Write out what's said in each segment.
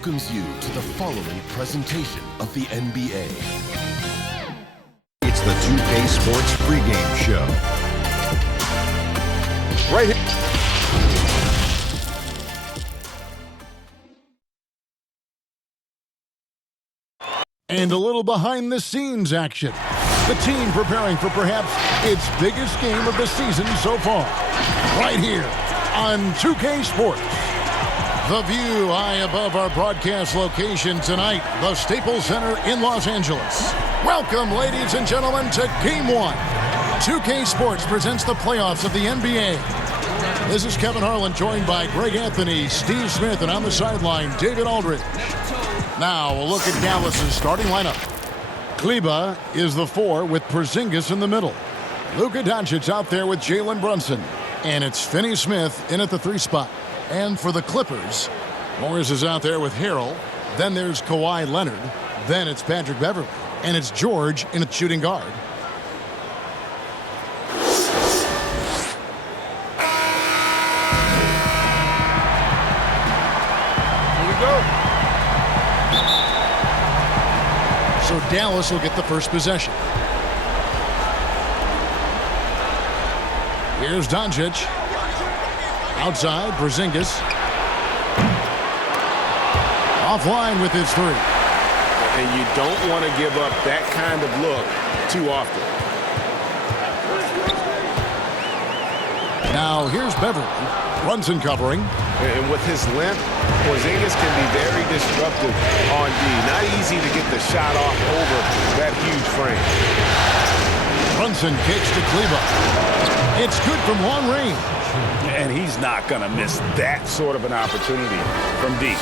Welcomes you to the following presentation of the NBA. It's the 2K Sports pregame show. Right here. And a little behind-the-scenes action. The team preparing for perhaps its biggest game of the season so far. Right here on 2K Sports. The view high above our broadcast location tonight, the Staples Center in Los Angeles. Welcome, ladies and gentlemen, to Game 1. 2K Sports presents the playoffs of the NBA. This is Kevin Harlan, joined by Greg Anthony, Steve Smith, and on the sideline, David Aldridge. Now, a look at Dallas's starting lineup. Kleba is the 4 with Porzingis in the middle. Luka Doncic out there with Jalen Brunson. And it's Finney Smith in at the 3 spot. And for the Clippers, Morris is out there with Harrell. Then there's Kawhi Leonard. Then it's Patrick Beverley. And it's George in at shooting guard. Here we go. So Dallas will get the first possession. Here's Doncic. Outside, Porzingis. Offline with his 3. And you don't want to give up that kind of look too often. Now here's Beverley. Brunson covering. And with his length, Porzingis can be very disruptive on D. Not easy to get the shot off over that huge frame. Brunson kicks to Kleba. It's good from long range. And he's not going to miss that sort of an opportunity from deep.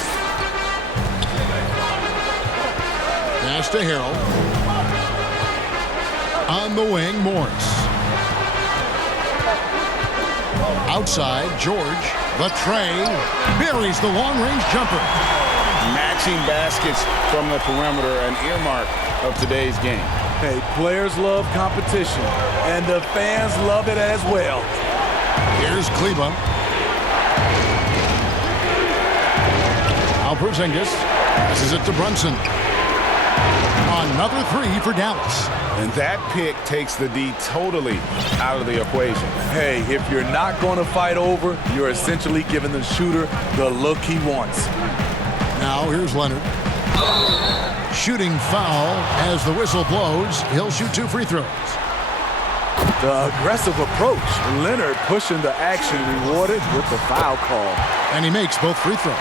Pass to Harrell. On the wing, Morris. Outside, George. The tray. Buries the long-range jumper. Matching baskets from the perimeter, an earmark of today's game. Hey, players love competition, and the fans love it as well. Here's Kleba. Now Porzingis passes it to Brunson. Another 3 for Dallas. And that pick takes the D totally out of the equation. Hey, if you're not going to fight over, you're essentially giving the shooter the look he wants. Now here's Leonard. Shooting foul as the whistle blows. He'll shoot 2 free throws. The aggressive approach. Leonard pushing the action, rewarded with the foul call. And he makes both free throws.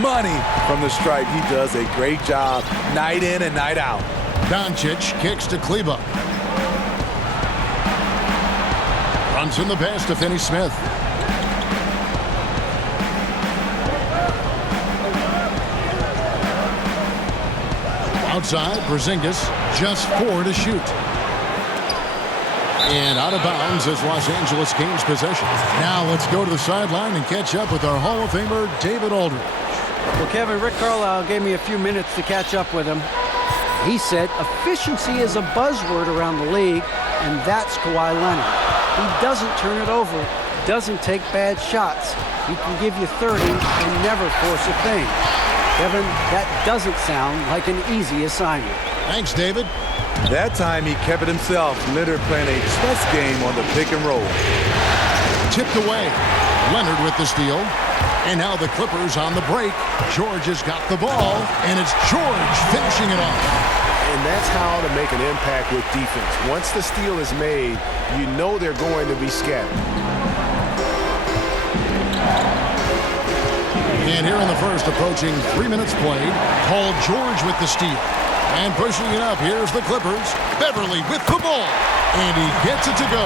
Money from the stripe. He does a great job night in and night out. Doncic kicks to Kleba. Runs in the pass to Finney Smith. Outside, Porzingis, just 4 to shoot. And out of bounds as Los Angeles gains possession. Now let's go to the sideline and catch up with our Hall of Famer, David Aldridge. Well, Kevin, Rick Carlisle gave me a few minutes to catch up with him. He said efficiency is a buzzword around the league, and that's Kawhi Leonard. He doesn't turn it over, doesn't take bad shots. He can give you 30 and never force a thing. Kevin, that doesn't sound like an easy assignment. Thanks, David. That time he kept it himself. Leonard playing a chess game on the pick and roll. Tipped away. Leonard with the steal. And now the Clippers on the break. George has got the ball, and it's George finishing it off. And that's how to make an impact with defense. Once the steal is made, you know they're going to be scattered. And here in the first, approaching 3 minutes played, Paul George with the steal. And pushing it up, here's the Clippers. Beverley with the ball. And he gets it to go.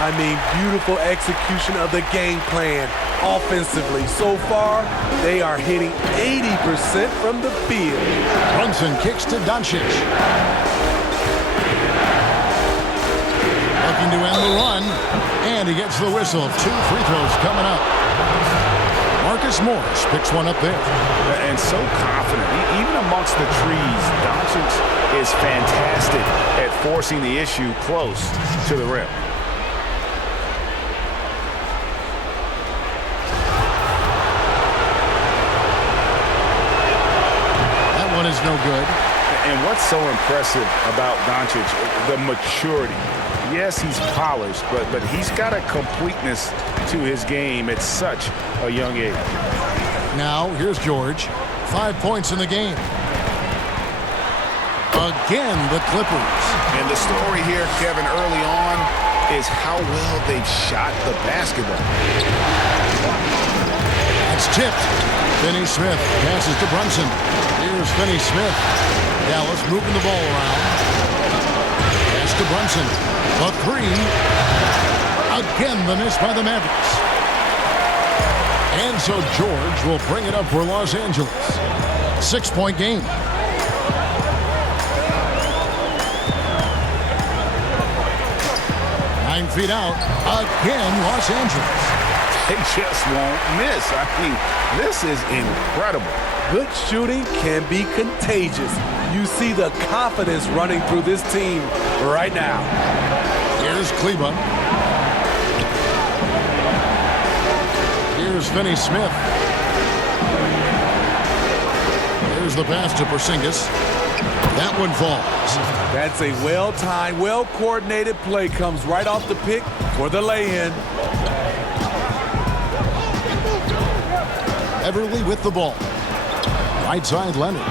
I mean, beautiful execution of the game plan offensively. So far, they are hitting 80% from the field. Brunson kicks to Doncic. Looking to end the run. And he gets the whistle. 2 free throws coming up. Marcus Morris picks one up there. And so confident. Even amongst the trees, Doncic is fantastic at forcing the issue close to the rim. one is no good. And what's so impressive about Doncic, the maturity. Yes, he's polished, but he's got a completeness to his game at such a young age. Now, here's George. 5 points in the game. Again, the Clippers. And the story here, Kevin, early on is how well they've shot the basketball. It's tipped. Finney Smith passes to Brunson. Here's Finney Smith. Dallas moving the ball around. Pass to Brunson. The three. Again, the miss by the Mavericks. And so George will bring it up for Los Angeles. 6-point game. Feet out. Again, Los Angeles. They just won't miss. I mean, this is incredible. Good shooting can be contagious. You see the confidence running through this team right now. Here's Kleba. Here's Finney Smith. Here's the pass to Porzingis. That one falls. That's a well-timed, well-coordinated play. Comes right off the pick for the lay-in. Everly with the ball. Right side, Leonard.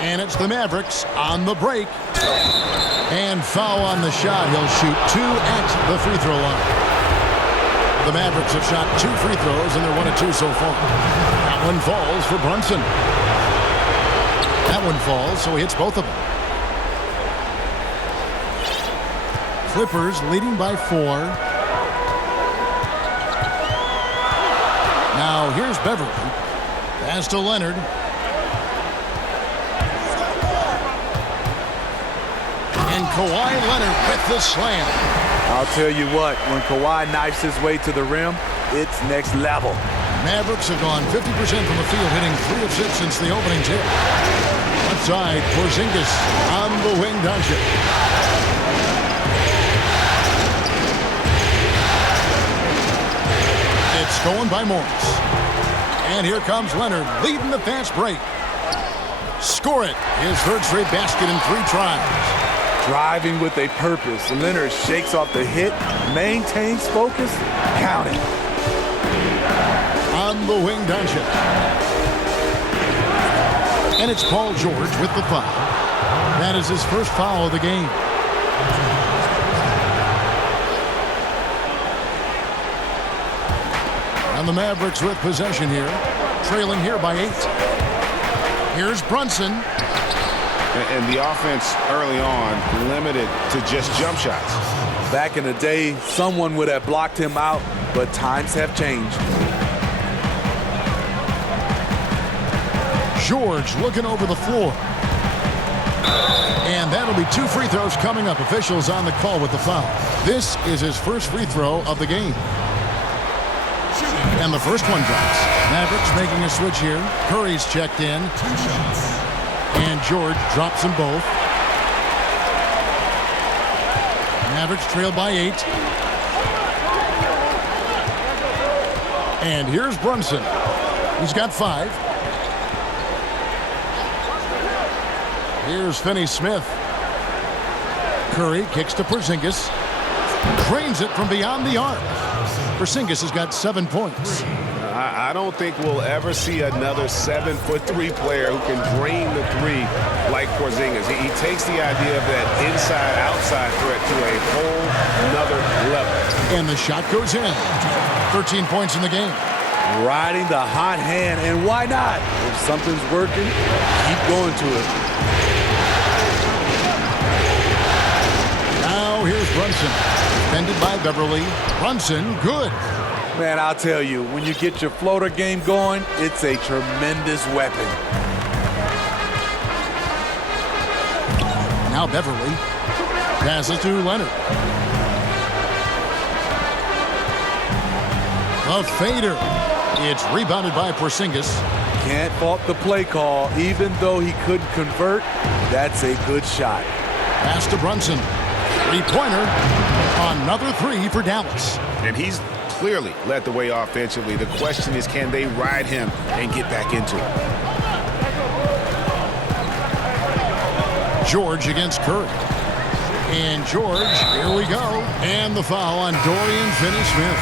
And it's the Mavericks on the break. And foul on the shot. He'll shoot 2 at the free throw line. The Mavericks have shot 2 free throws, and they're 1 of 2 so far. That one falls for Brunson. That one falls, so he hits both of them. Clippers leading by 4. Now here's Beverly. Pass to Leonard. And Kawhi Leonard with the slam. I'll tell you what, when Kawhi knifes his way to the rim, it's next level. Mavericks have gone 50% from the field, hitting 3 of 6 since the opening tip. Left side, Porzingis on the wing, Doncic. It's stolen by Morris. And here comes Leonard, leading the fast break. Score it. His 3rd straight basket in 3 tries. Driving with a purpose. Leonard shakes off the hit, maintains focus, count it. On the wing, Doncic. And it's Paul George with the foul. That is his first foul of the game. And the Mavericks with possession here. Trailing here by 8. Here's Brunson. And the offense early on limited to just jump shots. Back in the day, someone would have blocked him out, but times have changed. George looking over the floor. And that'll be 2 free throws coming up. Officials on the call with the foul. This is his first free throw of the game. And the first one drops. Mavericks making a switch here. Curry's checked in. 2 shots. And George drops them both. Mavericks trail by 8. And here's Brunson. He's got 5. Here's Finney Smith. Curry kicks to Porzingis. Drains it from beyond the arc. Porzingis has got 7 points. I don't think we'll ever see another 7'3" player who can drain the 3 like Porzingis. He takes the idea of that inside-outside threat to a whole nother level. And the shot goes in. 13 points in the game. Riding the hot hand, and why not? If something's working, keep going to it. Now here's Brunson. Defended by Beverly. Brunson, good. Man, I'll tell you, when you get your floater game going, it's a tremendous weapon. Now Beverly passes to Leonard. A fader. It's rebounded by Porzingis. Can't fault the play call. Even though he couldn't convert, that's a good shot. Pass to Brunson. 3-pointer. Another 3 for Dallas. And he's clearly led the way offensively. The question is, can they ride him and get back into it? George against Curry. And George, here we go. And the foul on Dorian Finney-Smith.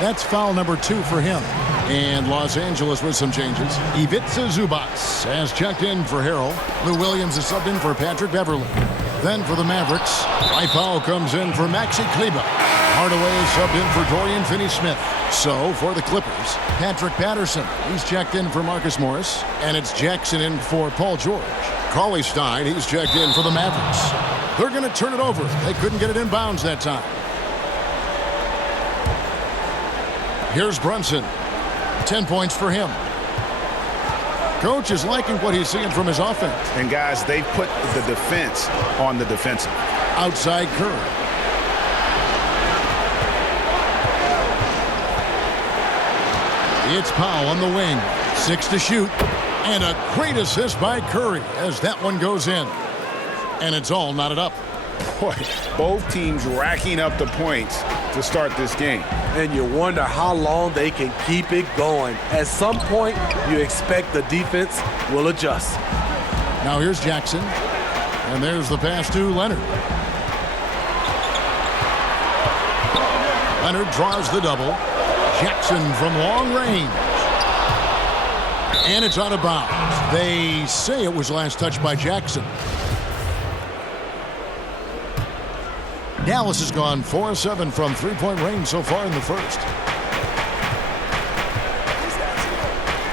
That's foul number 2 for him. And Los Angeles with some changes. Ivica Zubats has checked in for Harrell. Lou Williams is subbed in for Patrick Beverly. Then for the Mavericks, Powell comes in for Maxi Kleber. Hardaway is subbed in for Dorian Finney-Smith. So for the Clippers, Patrick Patterson. He's checked in for Marcus Morris. And it's Jackson in for Paul George. Cauley Stein, he's checked in for the Mavericks. They're going to turn it over. They couldn't get it in bounds that time. Here's Brunson. 10 points for him. Coach is liking what he's seeing from his offense. And guys, they put the defense on the defensive. Outside Curry. It's Powell on the wing. 6 to shoot. And a great assist by Curry as that one goes in. And it's all knotted up. Boy, both teams racking up the points to start this game. And you wonder how long they can keep it going. At some point, you expect the defense will adjust. Now here's Jackson. And there's the pass to Leonard. Leonard draws the double. Jackson from long range. And it's out of bounds. They say it was last touched by Jackson. Dallas has gone 4-7 from three-point range so far in the first.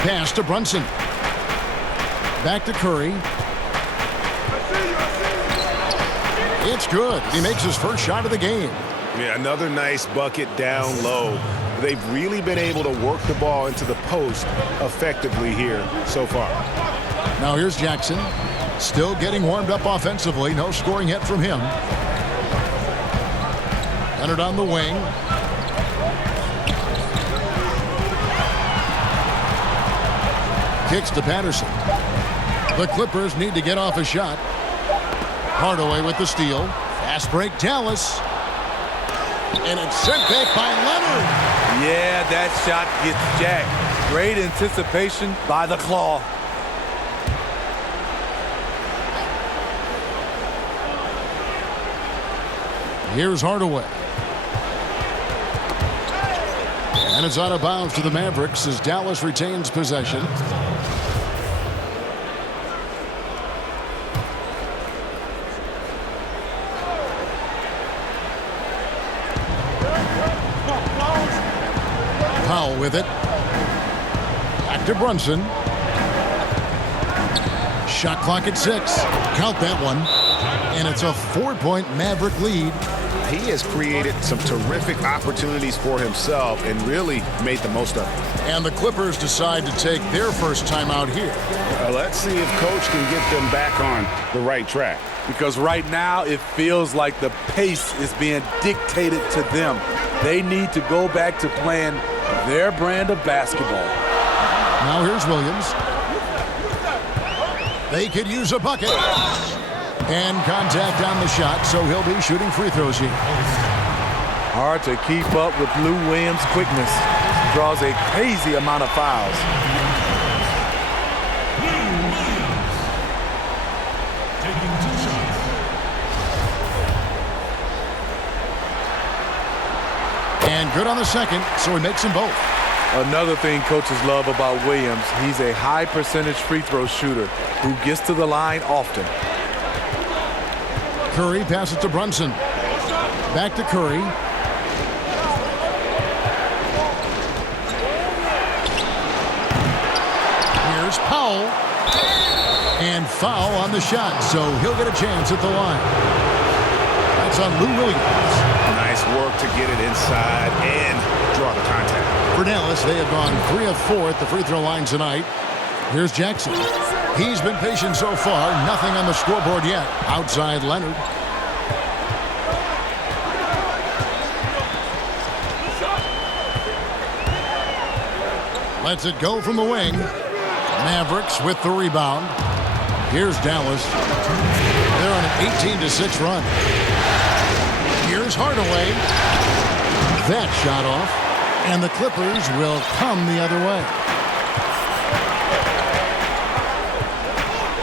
Pass to Brunson. Back to Curry. It's good. He makes his first shot of the game. Yeah, another nice bucket down low. They've really been able to work the ball into the post effectively here so far. Now here's Jackson. Still getting warmed up offensively. No scoring yet from him. Leonard on the wing. Kicks to Patterson. The Clippers need to get off a shot. Hardaway with the steal. Fast break, Dallas. And it's sent back by Leonard. Yeah, that shot gets jacked. Great anticipation by the claw. Here's Hardaway. And it's out of bounds to the Mavericks as Dallas retains possession. Powell with it. Back to Brunson. Shot clock at 6. Count that one. And it's a 4-point Maverick lead. He has created some terrific opportunities for himself and really made the most of it. And the Clippers decide to take their first time out here. Let's see if Coach can get them back on the right track. Because right now it feels like the pace is being dictated to them. They need to go back to playing their brand of basketball. Now here's Williams. They could use a bucket. And contact on the shot, so he'll be shooting free throws here. Hard to keep up with Lou Williams' quickness. Draws a crazy amount of fouls. And good on the second, so he makes them both. Another thing coaches love about Williams, he's a high percentage free throw shooter who gets to the line often. Curry passes to Brunson. Back to Curry. Here's Powell. And foul on the shot, so he'll get a chance at the line. That's on Lou Williams. Nice work to get it inside and draw the contact. For Dallas, they have gone 3 of 4 at the free throw line tonight. Here's Jackson. He's been patient so far. Nothing on the scoreboard yet. Outside Leonard. Lets it go from the wing. Mavericks with the rebound. Here's Dallas. They're on an 18-6 run. Here's Hardaway. That shot off. And the Clippers will come the other way.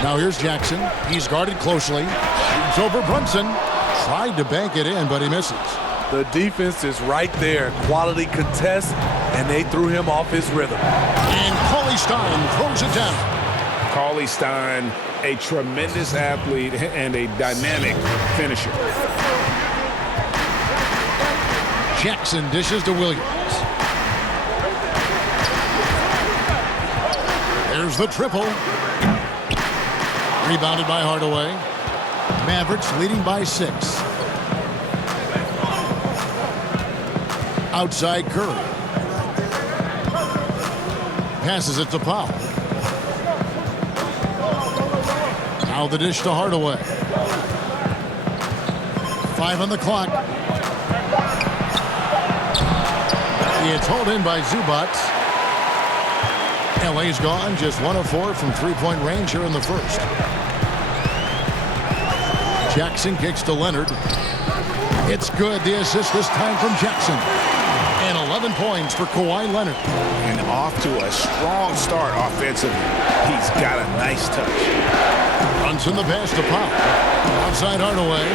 Now here's Jackson. He's guarded closely. Shoots over Brunson. Tried to bank it in, but he misses. The defense is right there. Quality contest, and they threw him off his rhythm. And Cauley Stein throws it down. Cauley Stein, a tremendous athlete and a dynamic finisher. Jackson dishes to Williams. There's the triple. Rebounded by Hardaway. Mavericks leading by 6. Outside Curry. Passes it to Powell. Now the dish to Hardaway. 5 on the clock. It's hauled in by Zubac. LA's gone, just 1 of 4 from three-point range here in the first. Jackson kicks to Leonard. It's good. The assist this time from Jackson. And 11 points for Kawhi Leonard. And off to a strong start offensively. He's got a nice touch. Brunson the pass to Pop. Outside Hardaway.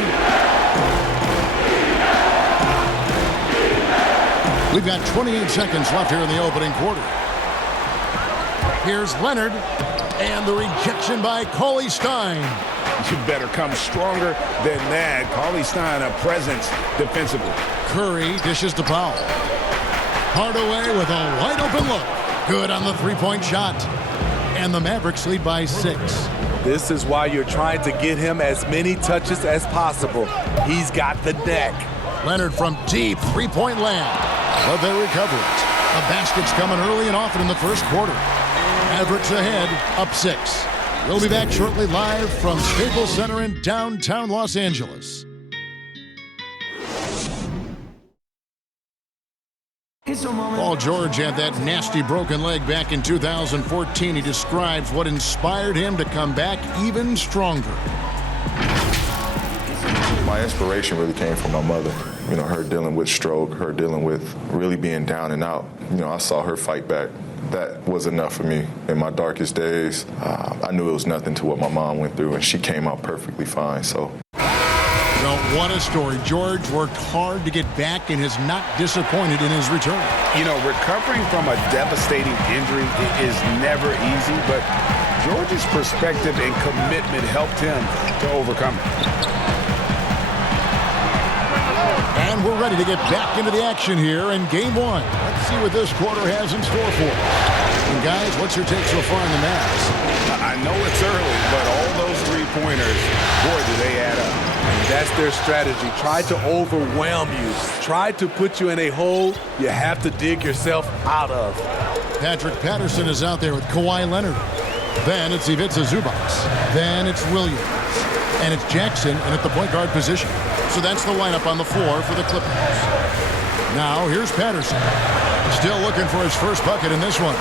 We've got 28 seconds left here in the opening quarter. Here's Leonard. And the rejection by Cauley Stein. You better come stronger than that. Cauley Stein, a presence defensively. Curry dishes to Powell. Hardaway with a wide open look. Good on the three-point shot. And the Mavericks lead by 6. This is why you're trying to get him as many touches as possible. He's got the neck. Leonard from deep three-point land. But they recover it. The basket's coming early and often in the first quarter. Mavericks ahead, up 6. We'll be back shortly live from Staples Center in downtown Los Angeles. Paul George had that nasty broken leg back in 2014. He describes what inspired him to come back even stronger. My inspiration really came from my mother. You know, her dealing with stroke, her dealing with really being down and out. You know, I saw her fight back. That was enough for me. In my darkest days, I knew it was nothing to what my mom went through, and she came out perfectly fine, so. Well, what a story. George worked hard to get back and is not disappointed in his return. You know, recovering from a devastating injury is never easy, but George's perspective and commitment helped him to overcome it. And we're ready to get back into the action here in Game 1. Let's see what this quarter has in store for us. And guys, what's your take so far in the Mavs? I know it's early, but all those three-pointers, boy, do they add up. That's their strategy. Try to overwhelm you. Try to put you in a hole you have to dig yourself out of. Patrick Patterson is out there with Kawhi Leonard. Then it's Ivica Zubac. Then it's Williams. And it's Jackson and at the point guard position. So that's the lineup on the floor for the Clippers. Now here's Patterson. Still looking for his first bucket in this one.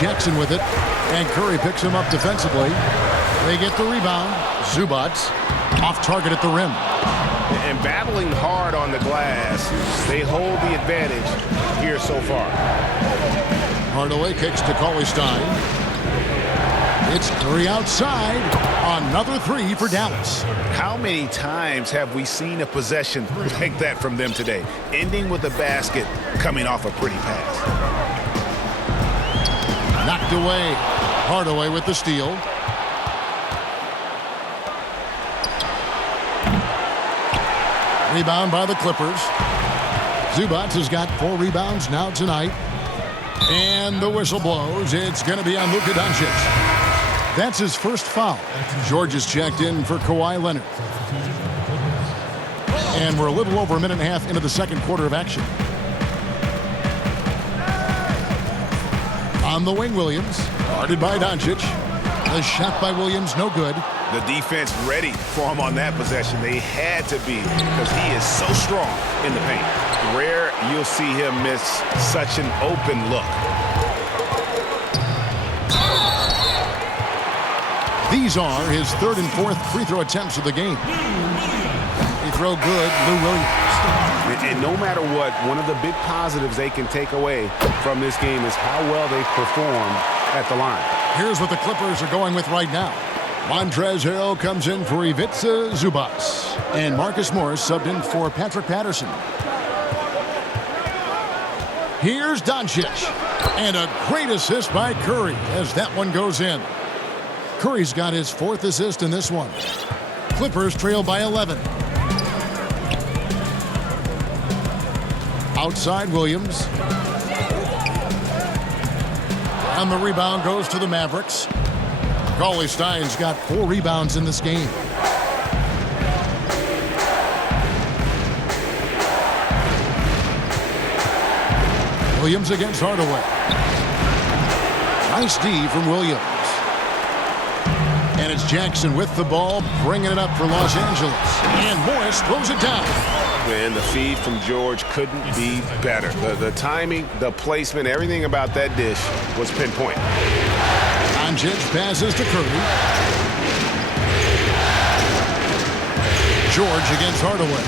Jackson with it. And Curry picks him up defensively. They get the rebound. Zubac off target at the rim. And battling hard on the glass, they hold the advantage here so far. Hardaway kicks to Cauley Stein. It's Curry outside. Another 3 for Dallas. How many times have we seen a possession like that from them today? Ending with a basket, coming off a pretty pass. Knocked away. Hardaway with the steal. Rebound by the Clippers. Zubac has got 4 rebounds now tonight. And the whistle blows. It's going to be on Luka Doncic. That's his first foul. George is checked in for Kawhi Leonard. And we're a little over a minute and a half into the second quarter of action. On the wing, Williams. Guarded by Doncic. The shot by Williams, no good. The defense ready for him on that possession. They had to be because he is so strong in the paint. Rare you'll see him miss such an open look. These are his 3rd and 4th free throw attempts of the game. He throw good, Lou Williams. And no matter what, one of the big positives they can take away from this game is how well they performed at the line. Here's what the Clippers are going with right now. Montrezl Harrell comes in for Ivica Zubac. And Marcus Morris subbed in for Patrick Patterson. Here's Doncic. And a great assist by Curry as that one goes in. Curry's got his 4th assist in this one. Clippers trail by 11. Outside Williams. And the rebound goes to the Mavericks. Cauley Stein's got 4 rebounds in this game. Williams against Hardaway. Nice D from Williams. And it's Jackson with the ball, bringing it up for Los Angeles. And Morris throws it down. And the feed from George couldn't be better. The timing, the placement, everything about that dish was pinpoint. Doncic passes to Curry. George against Hardaway.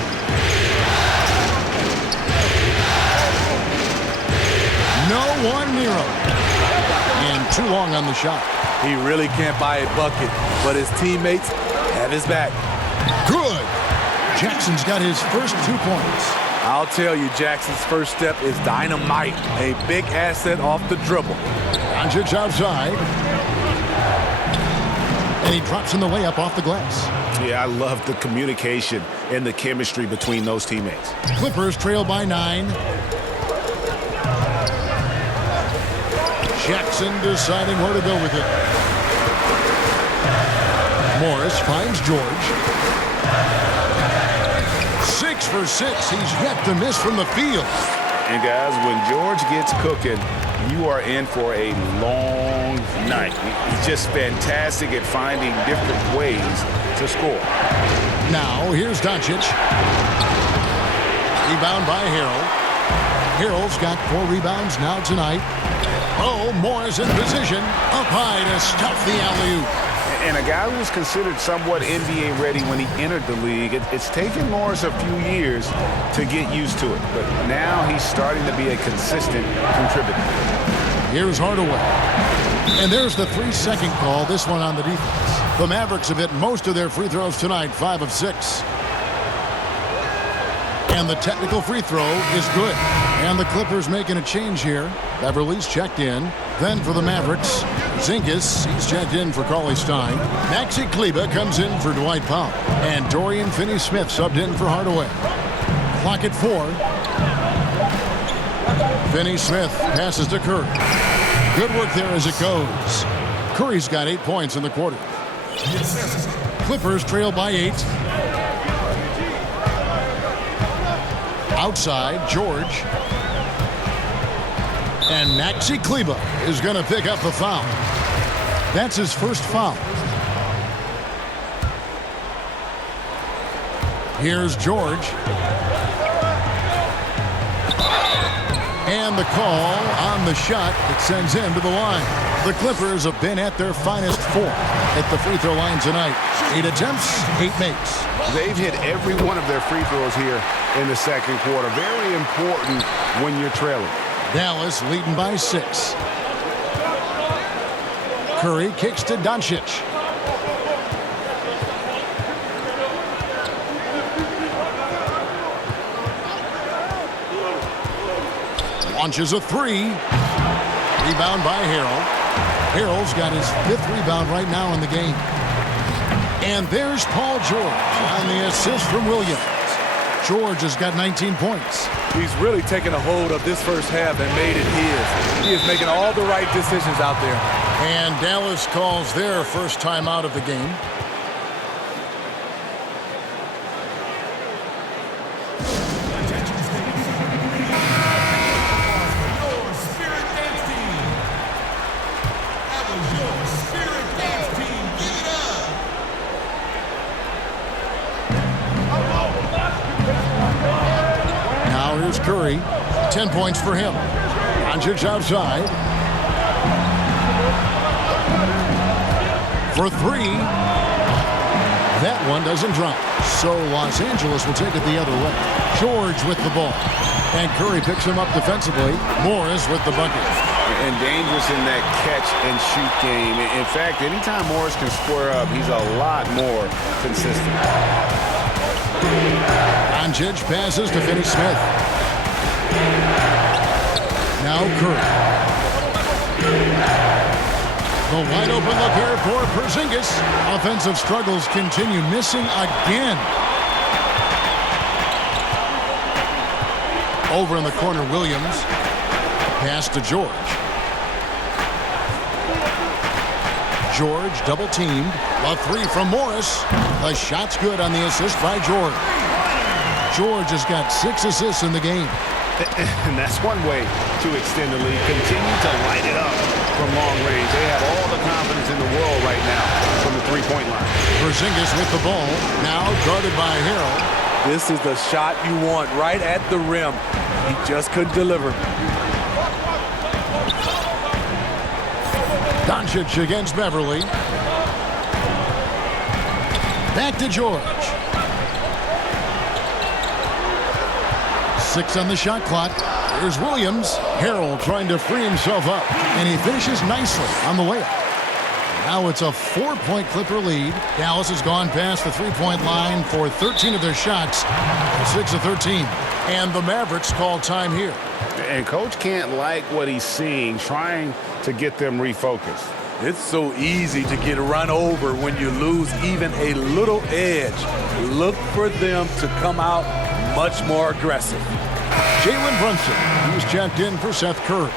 No one near him. And too long on the shot. He really can't buy a bucket, but his teammates have his back. Good. Jackson's got his first 2 points. I'll tell you, Jackson's first step is dynamite. A big asset off the dribble. Doncic outside. And he drops in the layup off the glass. Yeah, I love the communication and the chemistry between those teammates. Clippers trail by 9. Jackson deciding where to go with it. Morris finds George. 6 for 6. He's yet to miss from the field. And guys, when George gets cooking, you are in for a long night. He's just fantastic at finding different ways to score. Now, here's Doncic. Rebound by Harrell. Harrell's got 4 rebounds now tonight. Oh, Morris in position. Up high to stuff the alley-oop. And a guy who was considered somewhat NBA ready when he entered the league, it's taken Morris a few years to get used to it. But now he's starting to be a consistent contributor. Here's Hardaway. And there's the 3-second call, this one on the defense. The Mavericks have hit most of their free throws tonight, 5 of 6. And the technical free throw is good. And the Clippers making a change here. Beverly's checked in. Then for the Mavericks, Zingas, he's checked in for Cauley Stein. Maxi Kleber comes in for Dwight Powell. And Dorian Finney-Smith subbed in for Hardaway. Clock at 4. Finney-Smith passes to Curry. Good work there as it goes. Curry's got 8 points in the quarter. Clippers trail by 8. Outside, George. And Maxi Kleber is going to pick up the foul. That's his first foul. Here's George. And the call on the shot that sends him to the line. The Clippers have been at their finest 4 at the free throw line tonight. 8 attempts, 8 makes. They've hit every one of their free throws here in the second quarter. Very important when you're trailing. Dallas leading by 6. Curry kicks to Doncic. Launches a 3. Rebound by Harrell. Harrell's got his 5th rebound right now in the game. And there's Paul George on the assist from Williams. George has got 19 points. He's really taken a hold of this first half and made it his. He is making all the right decisions out there. And Dallas calls their first time out of the game. Curry, 10 points for him. Doncic outside. For 3. That one doesn't drop. So Los Angeles will take it the other way. George with the ball. And Curry picks him up defensively. Morris with the bucket. and dangerous in that catch-and-shoot game. In fact, anytime Morris can square up, he's a lot more consistent. Doncic passes to Finney-Smith. Now Curry. The wide open look here for Porzingis. Offensive struggles continue, missing again. Over in the corner, Williams. Pass to George. George double teamed. A three from Morris. The shot's good on the assist by George. George has got 6 assists in the game. And that's one way to extend the lead. Continue to light it up from long range. They have all the confidence in the world right now from the three-point line. Porzingis with the ball. Now guarded by Harrell. This is the shot you want right at the rim. He just couldn't deliver. Doncic against Beverly. Back to George. 6 on the shot clock. Here's Williams. Harrell trying to free himself up. And he finishes nicely on the layup. Now it's a 4-point Clipper lead. Dallas has gone past the three-point line for 13 of their shots. 6 of 13. And the Mavericks call time here. And Coach can't like what he's seeing, trying to get them refocused. It's so easy to get run over when you lose even a little edge. Look for them to come out much more aggressive. Jalen Brunson, who's checked in for Seth Curry.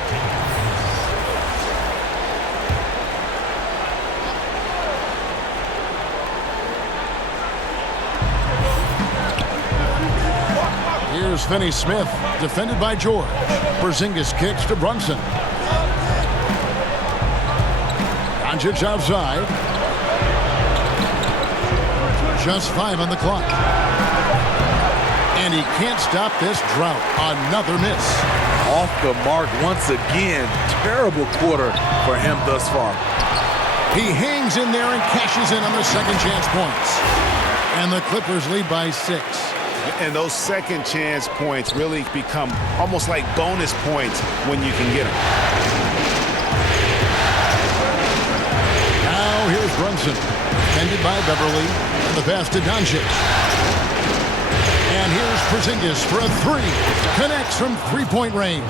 Here's Finney-Smith, defended by George. Porzingis kicks to Brunson. Doncic outside. Just 5 on the clock. And he can't stop this drought. Another miss. Off the mark once again. Terrible quarter for him thus far. He hangs in there and cashes in on the second chance points. And the Clippers lead by 6. And those second chance points really become almost like bonus points when you can get them. Now here's Brunson. Defended by Beverly. And the pass to Doncic. And here's Porzingis for a 3. Connects from three-point range.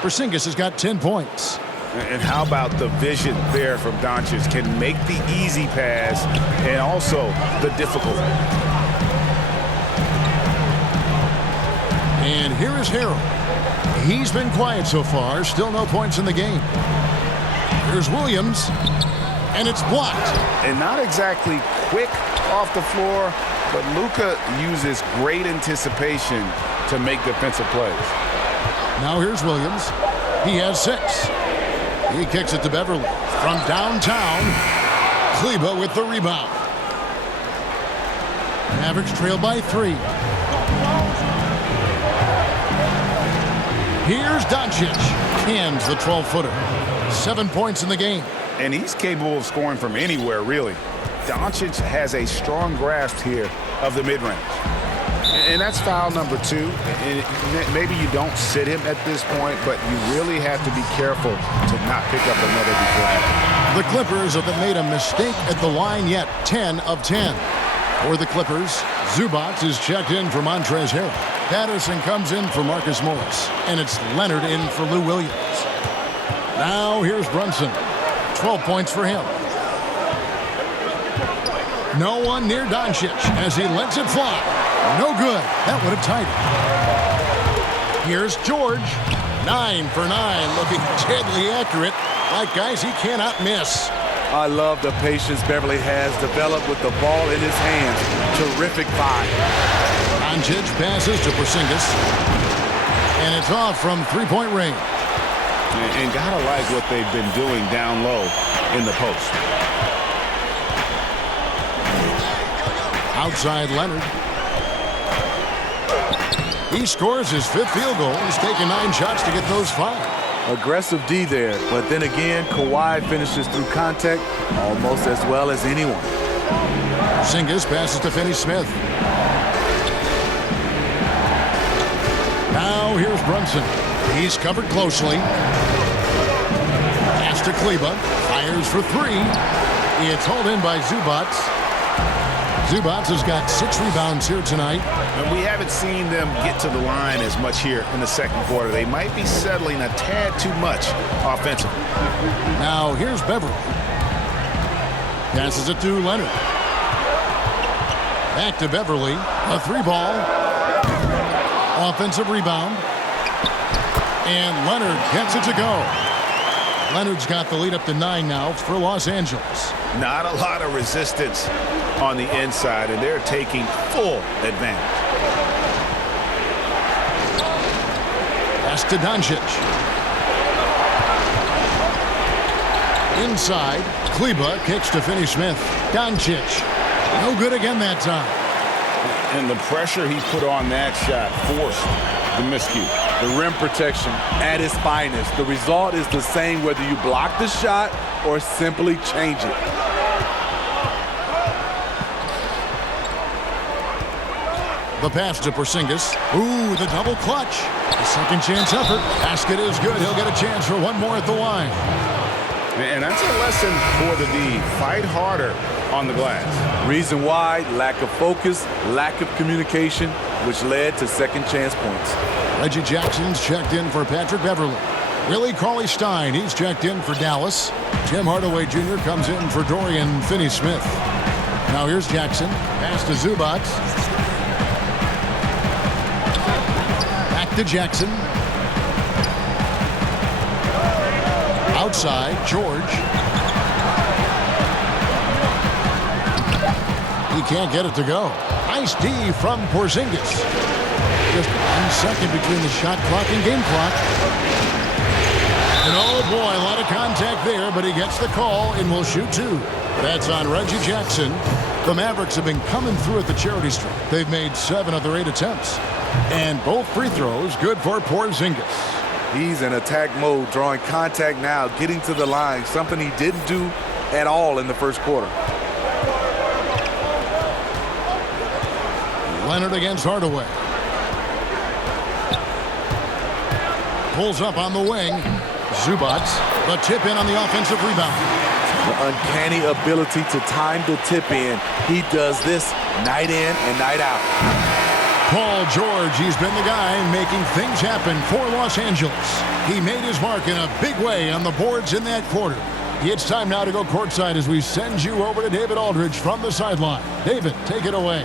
Porzingis has got 10 points. And how about the vision there from Doncic? Can make the easy pass and also the difficult. And here is Harrell. He's been quiet so far. Still no points in the game. Here's Williams. And it's blocked. And not exactly quick off the floor, but Luka uses great anticipation to make defensive plays. Now here's Williams. He has 6. He kicks it to Beverly. From downtown, Kleba with the rebound. Mavericks trail by 3. Here's Doncic. Cans the 12-footer. 7 points in the game. And he's capable of scoring from anywhere, really. Doncic has a strong grasp here of the mid-range. And that's foul number 2. And maybe you don't sit him at this point, but you really have to be careful to not pick up another before. The Clippers haven't made a mistake at the line yet. 10 of 10. For the Clippers, Zubac is checked in for Montrezl Harrell. Patterson comes in for Marcus Morris. And it's Leonard in for Lou Williams. Now here's Brunson. 12 points for him. No one near Doncic as he lets it fly. No good. That would have tied it. Here's George. 9 for 9. Looking deadly accurate. Like guys he cannot miss. I love the patience Beverly has developed with the ball in his hands. Terrific find. Doncic passes to Porzingis. And it's off from three-point range. And gotta like what they've been doing down low in the post. Outside Leonard. He scores his 5th field goal. He's taken 9 shots to get those 5. Aggressive D there, but then again, Kawhi finishes through contact almost as well as anyone. Porzingis passes to Finney-Smith. Now here's Brunson. He's covered closely. Pass to Kleba. Fires for three. It's hauled in by Zubats. Zubats has got 6 rebounds here tonight. And we haven't seen them get to the line as much here in the second quarter. They might be settling a tad too much offensively. Now here's Beverly. Passes it to Leonard. Back to Beverly. A 3-ball. Offensive rebound. And Leonard gets it to go. Leonard's got the lead up to 9 now for Los Angeles. Not a lot of resistance on the inside, and they're taking full advantage. Pass to Doncic. Inside, Kleba kicks to Finney-Smith. Doncic, no good again that time. And the pressure he put on that shot forced the miscue. The rim protection at its finest. The result is the same whether you block the shot or simply change it. The pass to Porzingis. Ooh, the double clutch. A second chance effort. Basket is good. He'll get a chance for one more at the line. And that's a lesson for the D. Fight harder on the glass. Reason why, lack of focus, lack of communication, which led to second chance points. Reggie Jackson's checked in for Patrick Beverly. Willie Cauley-Stein, he's checked in for Dallas. Tim Hardaway Jr. comes in for Dorian Finney-Smith. Now here's Jackson. Pass to Zubats. Back to Jackson. Outside, George. He can't get it to go. Nice D from Porzingis. Just 1 second between the shot clock and game clock. And oh boy, a lot of contact there, but he gets the call and will shoot 2. That's on Reggie Jackson. The Mavericks have been coming through at the charity stripe. They've made 7 of their 8 attempts. And both free throws good for Porzingis. He's in attack mode, drawing contact now, getting to the line, something he didn't do at all in the first quarter. Leonard against Hardaway. Pulls up on the wing. Zubats, the tip in on the offensive rebound. The uncanny ability to time the tip in. He does this night in and night out. Paul George, he's been the guy making things happen for Los Angeles. He made his mark in a big way on the boards in that quarter. It's time now to go courtside as we send you over to David Aldridge from the sideline. David, take it away.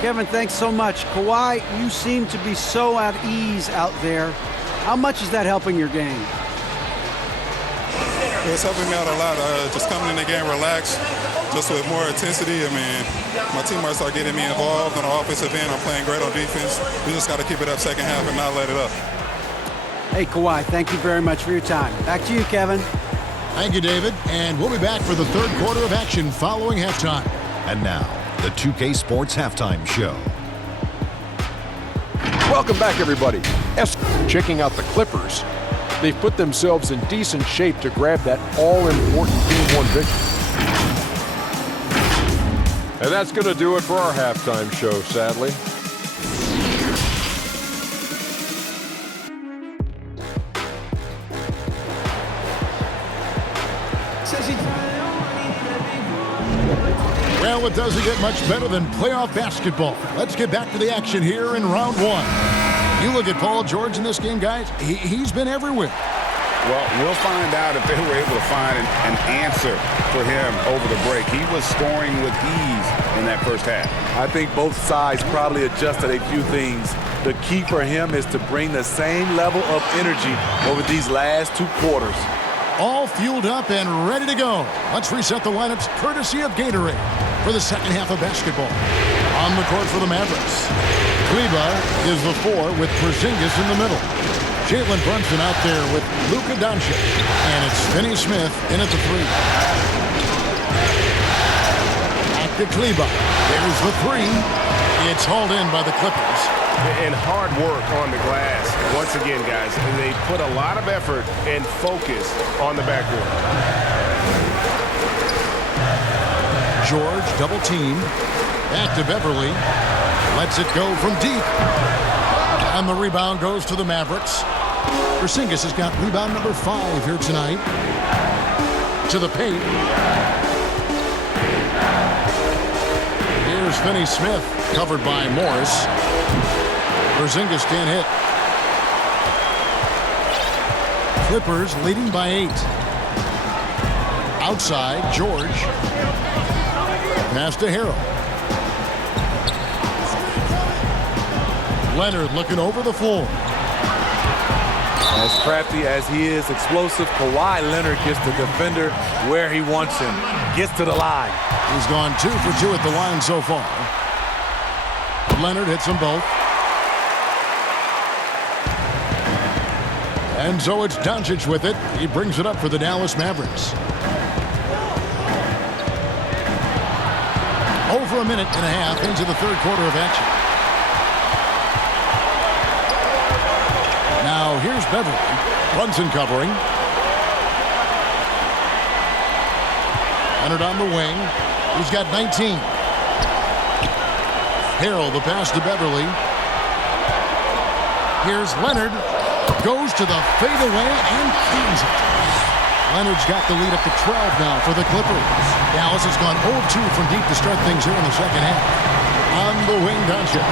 Kevin, thanks so much. Kawhi, you seem to be so at ease out there. How much is that helping your game? Well, it's helping me out a lot. Just coming in the game relaxed, just with more intensity. I mean, my teammates are getting me involved on the offensive end. I'm playing great on defense. We just got to keep it up second half and not let it up. Hey, Kawhi, thank you very much for your time. Back to you, Kevin. Thank you, David. And we'll be back for the third quarter of action following halftime. And now, the 2K Sports Halftime Show. Welcome back, everybody. Checking out the Clippers. They've put themselves in decent shape to grab that all-important Game 1 victory. And that's going to do it for our halftime show, sadly. Well, it doesn't get much better than playoff basketball. Let's get back to the action here in round 1. You look at Paul George in this game, guys. He's been everywhere. Well, we'll find out if they were able to find an answer for him over the break. He was scoring with ease in that first half. I think both sides probably adjusted a few things. The key for him is to bring the same level of energy over these last 2 quarters. All fueled up and ready to go. Let's reset the lineups courtesy of Gatorade for the second half of basketball. On the court for the Mavericks, Kleba is the 4 with Porzingis in the middle. Jalen Brunson out there with Luka Doncic. And it's Finney-Smith in at the 3. Back to Kleba. There's the 3. It's hauled in by the Clippers. And hard work on the glass. Once again, guys, they put a lot of effort and focus on the backcourt. George double team. Back to Beverly. Lets it go from deep. And the rebound goes to the Mavericks. Porzingis has got rebound number 5 here tonight. To the paint. Here's Finney Smith, covered by Morris. Porzingis can't hit. Clippers leading by 8. Outside, George. Pass to Harrell. Leonard looking over the floor. As crafty as he is explosive, Kawhi Leonard gets the defender where he wants him. Gets to the line. He's gone 2 for 2 at the line so far. Leonard hits them both. And so it's Doncic with it. He brings it up for the Dallas Mavericks. Over a minute and a half into the third quarter of action. Now here's Beverly. Brunson covering. Leonard on the wing. He's got 19. Harrell, the pass to Beverly. Here's Leonard. Goes to the fadeaway and cleans it. Leonard's got the lead up to 12 now for the Clippers. Dallas has gone 0-2 from deep to start things here in the second half. On the wing, Doncic.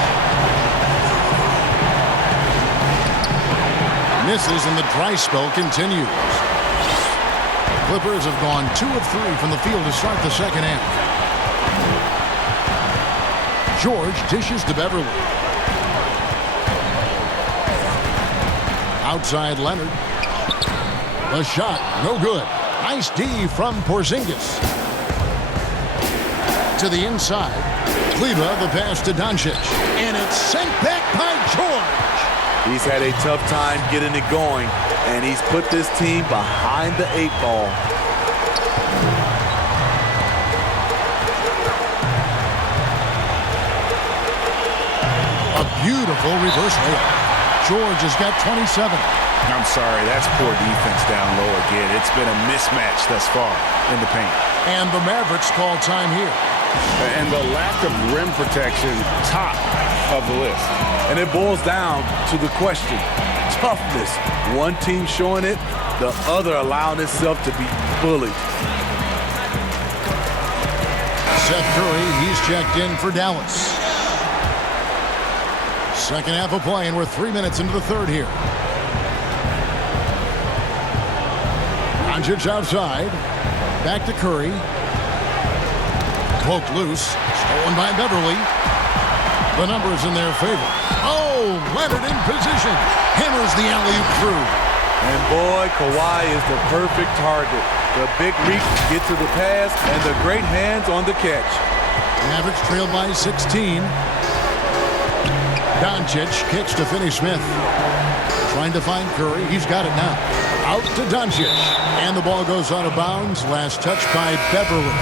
Misses and the dry spell continues. Clippers have gone 2 of 3 from the field to start the second half. George dishes to Beverly. Outside Leonard. The shot, no good. Nice D from Porzingis. To the inside. Kleba, the pass to Doncic. And it's sent back by George. He's had a tough time getting it going, and he's put this team behind the 8 ball. A beautiful reverse layup. George has got 27. I'm sorry, that's poor defense down low again. It's been a mismatch thus far in the paint. And the Mavericks call time here. And the lack of rim protection, top of the list. And it boils down to the question, toughness. One team showing it, the other allowing itself to be bullied. Seth Curry, he's checked in for Dallas. Second half of play, and we're 3 minutes into the third here. Doncic outside. Back to Curry. Poked loose. Stolen by Beverly. The numbers in their favor. Oh, Leonard in position. Hammers the alley-oop through. And boy, Kawhi is the perfect target. The big reach to get to the pass and the great hands on the catch. Mavericks trail by 16. Doncic kicks to Finney Smith. Trying to find Curry. He's got it now. Out to Doncic. And the ball goes out of bounds. Last touch by Beverly.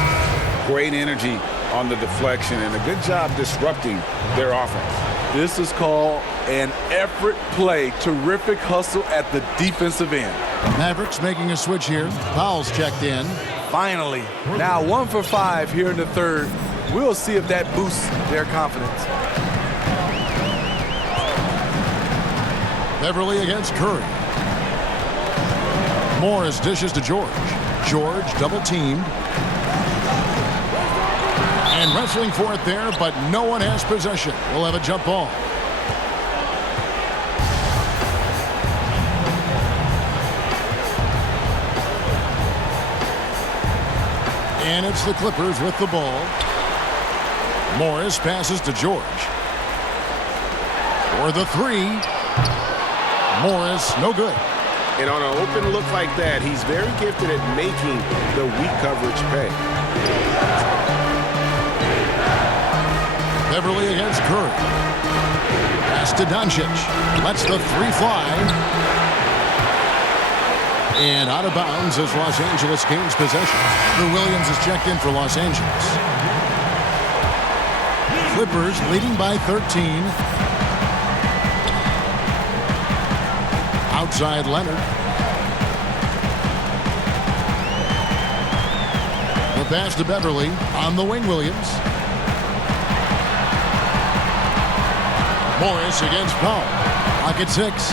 Great energy on the deflection and a good job disrupting their offense. This is called an effort play. Terrific hustle at the defensive end. Mavericks making a switch here. Powell's checked in. Finally. Now 1 for 5 here in the third. We'll see if that boosts their confidence. Beverly against Curry. Morris dishes to George. George double teamed. And wrestling for it there, but no one has possession. We'll have a jump ball. And it's the Clippers with the ball. Morris passes to George. For the 3. Morris, no good. And on an open look like that, he's very gifted at making the weak coverage pay. Beverly against Curry. Pass to Doncic. Lets the 3 fly. And out of bounds as Los Angeles gains possession. Lou Williams is checked in for Los Angeles. Clippers leading by 13. Outside Leonard. The pass to Beverly. On the wing, Williams. Morris against Powell. Lock at 6.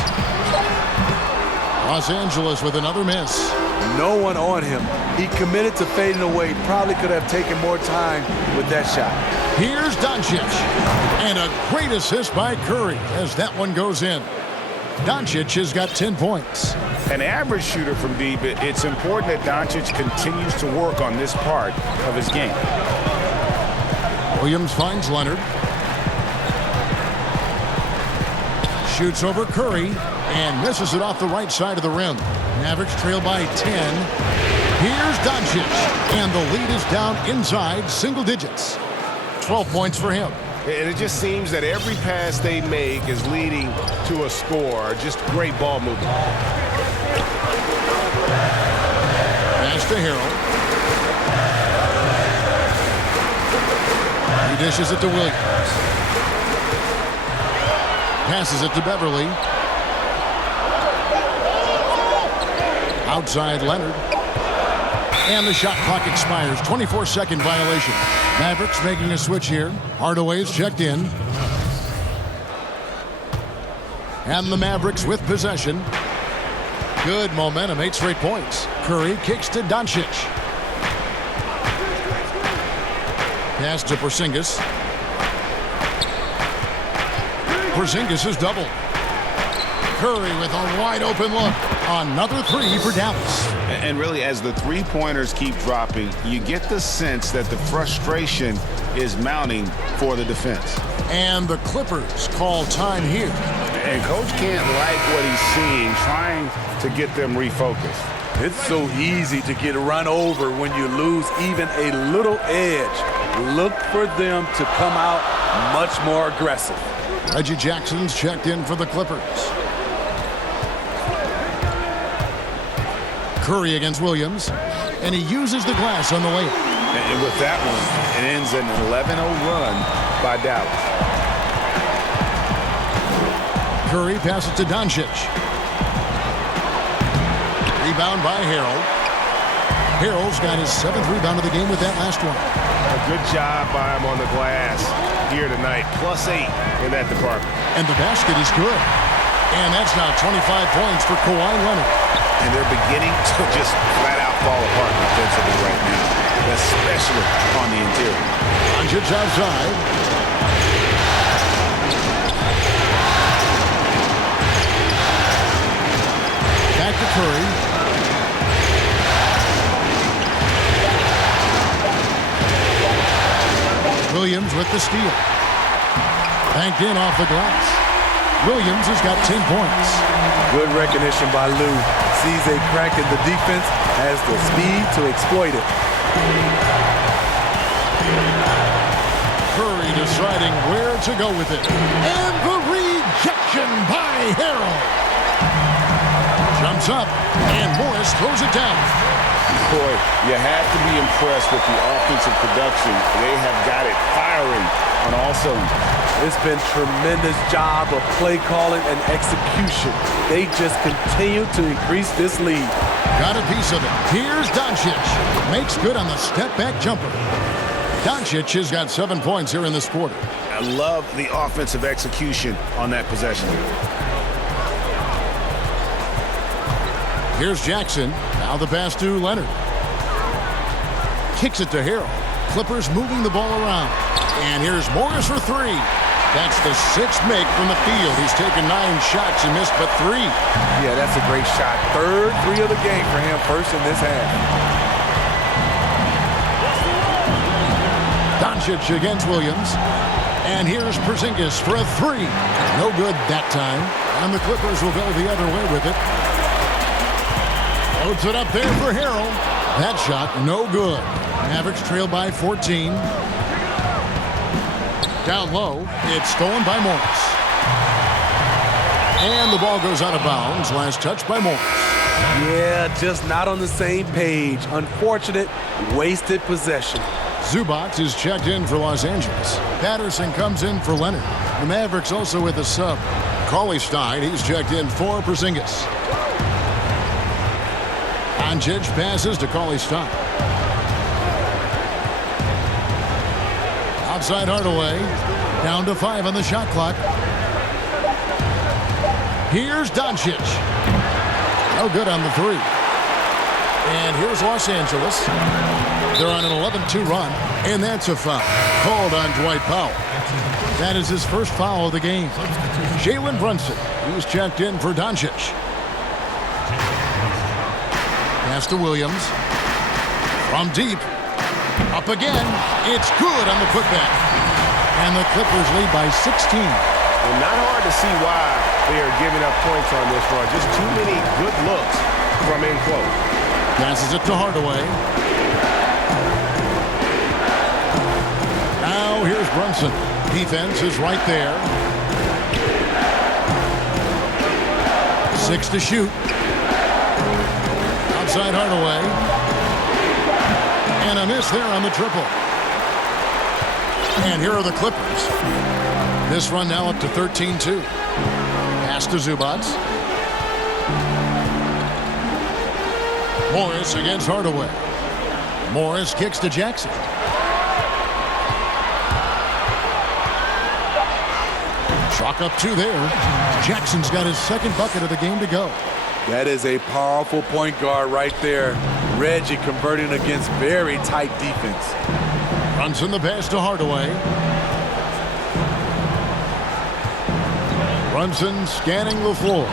Los Angeles with another miss. No one on him. He committed to fading away. Probably could have taken more time with that shot. Here's Doncic. And a great assist by Curry as that one goes in. Doncic has got 10 points. An average shooter from deep, it's important that Doncic continues to work on this part of his game. Williams finds Leonard. Shoots over Curry and misses it off the right side of the rim. Mavericks trail by 10. Here's Doncic, and the lead is down inside single digits. 12 points for him. And it just seems that every pass they make is leading to a score. Just great ball movement. Pass to Harrell. He dishes it to Williams. Passes it to Beverly. Outside Leonard. And the shot clock expires. 24-second violation. Mavericks making a switch here. Hardaway's checked in. And the Mavericks with possession. Good momentum, 8 straight points. Curry kicks to Doncic. Pass to Porzingis. Porzingis is double. Curry with a wide open look. Another three for Dallas. And really, as the three-pointers keep dropping, you get the sense that the frustration is mounting for the defense. And the Clippers call time here. And Coach can't like what he's seeing, trying to get them refocused. It's so easy to get run over when you lose even a little edge. Look for them to come out much more aggressive. Reggie Jackson's checked in for the Clippers. Curry against Williams, and he uses the glass on the layup. And with that one, it ends an 11-0 run by Dallas. Curry passes to Doncic. Rebound by Harrell. Harrell's got his 7th rebound of the game with that last one. A good job by him on the glass here tonight. +8 in that department. And the basket is good. And that's now 25 points for Kawhi Leonard. And they're beginning to just flat out fall apart defensively right now, especially on the interior. Doncic outside. Back to Curry. Williams with the steal. Banked in off the glass. Williams has got 10 points. Good recognition by Lou. Sees a crack in the defense, has the speed to exploit it. Curry deciding where to go with it. And the rejection by Harrell. Jumps up, and Morris throws it down. Boy, you have to be impressed with the offensive production. They have got it firing on all cylinders. It's been tremendous job of play calling and execution. They just continue to increase this lead. Got a piece of it. Here's Doncic. Makes good on the step-back jumper. Doncic has got 7 points here in this quarter. I love the offensive execution on that possession. Here's Jackson. Now the pass to Leonard. Kicks it to Harrell. Clippers moving the ball around. And here's Morris for 3. That's the 6th make from the field. He's taken 9 shots and missed but 3. Yeah, that's a great shot. 3rd 3 of the game for him, first in this half. Doncic against Williams. And here's Porzingis for a 3. No good that time. And the Clippers will go the other way with it. Loads it up there for Harrell. That shot, no good. Mavericks trail by 14. Down low, it's stolen by Morris. And the ball goes out of bounds. Last touch by Morris. Yeah, just not on the same page. Unfortunate, wasted possession. Zubac is checked in for Los Angeles. Patterson comes in for Leonard. The Mavericks also with a sub. Cauley-Stein, he's checked in for Porzingis. Doncic passes to Cauley-Stein. Outside Hardaway. Down to 5 on the shot clock. Here's Doncic. No good on the three. And here's Los Angeles. They're on an 11-2 run, and that's a foul. Called on Dwight Powell. That is his first foul of the game. Jalen Brunson, he's checked in for Doncic. Pass to Williams. From deep. Up again. It's good on the putback. And the Clippers lead by 16. Well, not hard to see why they are giving up points on this run. Just too many good looks from in close. Passes it to Hardaway. Now here's Brunson. Defense is right there. 6 to shoot. Outside Hardaway. And a miss there on the triple. And here are the Clippers. This run now up to 13-2. Pass to Zubac. Morris against Hardaway. Morris kicks to Jackson. Chalk up 2 there. Jackson's got his second bucket of the game to go. That is a powerful point guard right there. Reggie converting against very tight defense. Runs in the pass to Hardaway. Brunson scanning the floor.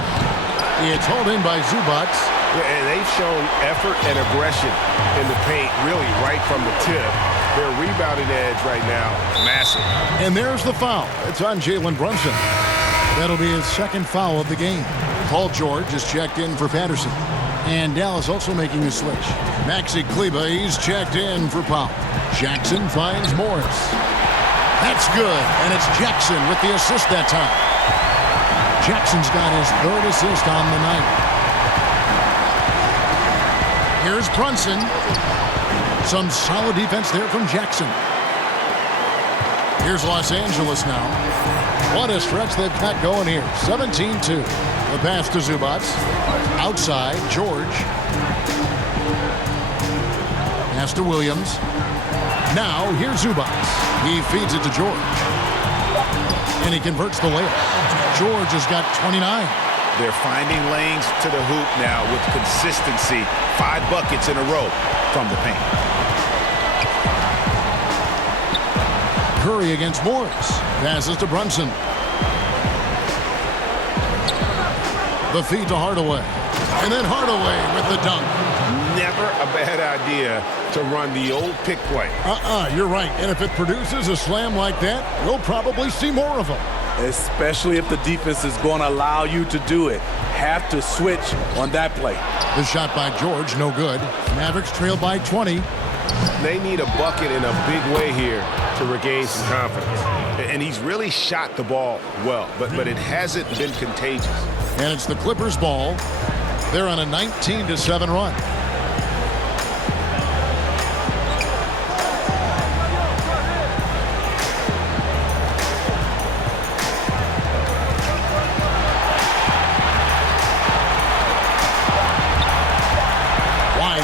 It's hauled in by Zubac. Yeah, and they've shown effort and aggression in the paint, really right from the tip. Their rebounding edge right now, massive. And there's the foul. It's on Jalen Brunson. That'll be his second foul of the game. Paul George is checked in for Patterson. And Dallas also making a switch. Maxi Kleber, he's checked in for Powell. Jackson finds Morris. That's good, and it's Jackson with the assist that time. Jackson's got his third assist on the night. Here's Brunson. Some solid defense there from Jackson. Here's Los Angeles now. What a stretch they've got going here. 17-2. The pass to Zubac. Outside, George. Pass to Williams. Now, here's Zubac. He feeds it to George. And he converts the layup. George has got 29. They're finding lanes to the hoop now with consistency. 5 buckets in a row from the paint. Curry against Morris. Passes to Brunson. The feed to Hardaway. And then Hardaway with the dunk. Never a bad idea to run the old pick play. You're right. And if it produces a slam like that, we'll probably see more of them. Especially if the defense is going to allow you to do it. Have to switch on that play. The shot by George, no good. Mavericks trail by 20. They need a bucket in a big way here to regain some confidence. And he's really shot the ball well, but it hasn't been contagious. And it's the Clippers' ball. They're on a 19-7 run.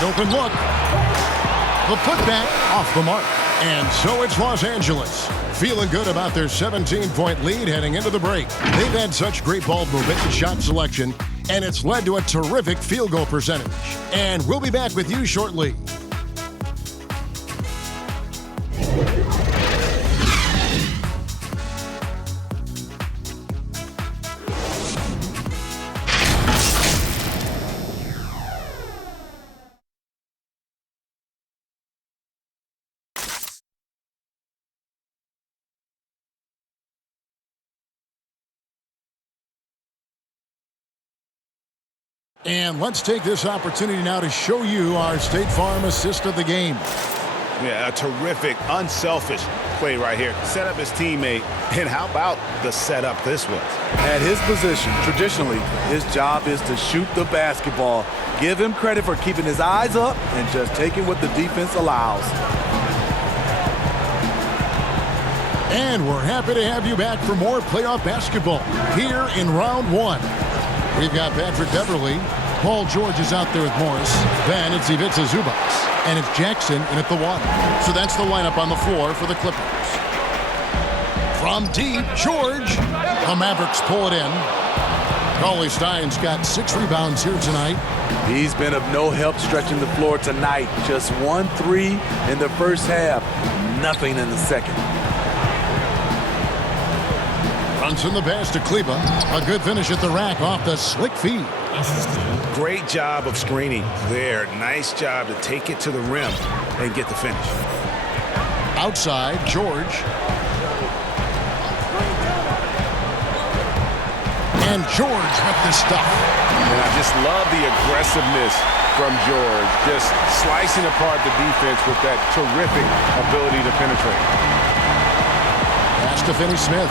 Open look. The putback off the mark. And so it's Los Angeles. Feeling good about their 17-point lead heading into the break. They've had such great ball movement and shot selection, and it's led to a terrific field goal percentage. And we'll be back with you shortly. And let's take this opportunity now to show you our State Farm assist of the game. Yeah, a terrific, unselfish play right here. Set up his teammate, and how about the setup this was? At his position, traditionally, his job is to shoot the basketball. Give him credit for keeping his eyes up and just taking what the defense allows. And we're happy to have you back for more playoff basketball here in round 1. We've got Patrick Beverly. Paul George is out there with Morris. Then it's Ivica Zubac. And it's Jackson in at the 1. So that's the lineup on the floor for the Clippers. From deep, George. The Mavericks pull it in. Cauley Stein's got 6 rebounds here tonight. He's been of no help stretching the floor tonight. Just 1 3 in the first half. Nothing in the second. Brunson the pass to Kleba. A good finish at the rack off the slick feed. Great job of screening there. Nice job to take it to the rim and get the finish. Outside, George. And George with the stuff. And I just love the aggressiveness from George. Just slicing apart the defense with that terrific ability to penetrate. Pass to Finney-Smith.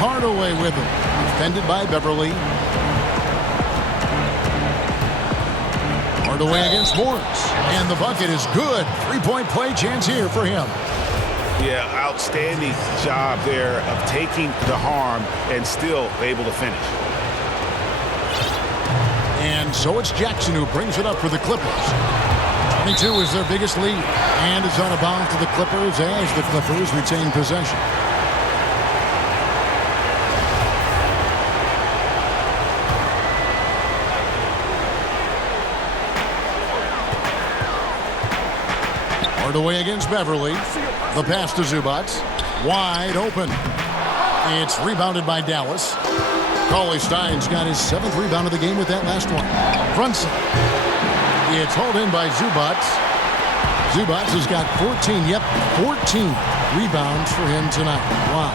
Hardaway with him. Defended by Beverly. Hardaway against Morris. And the bucket is good. 3-point play chance here for him. Yeah, outstanding job there of taking the harm and still able to finish. And so it's Jackson who brings it up for the Clippers. 22 is their biggest lead. And it's out of bounds to the Clippers as the Clippers retain possession. Hardaway against Beverly. The pass to Zubac. Wide open. It's rebounded by Dallas. Cauley Stein's got his 7th rebound of the game with that last one. Brunson. It's hauled in by Zubac. Zubac has got 14. Yep, 14 rebounds for him tonight. Wow.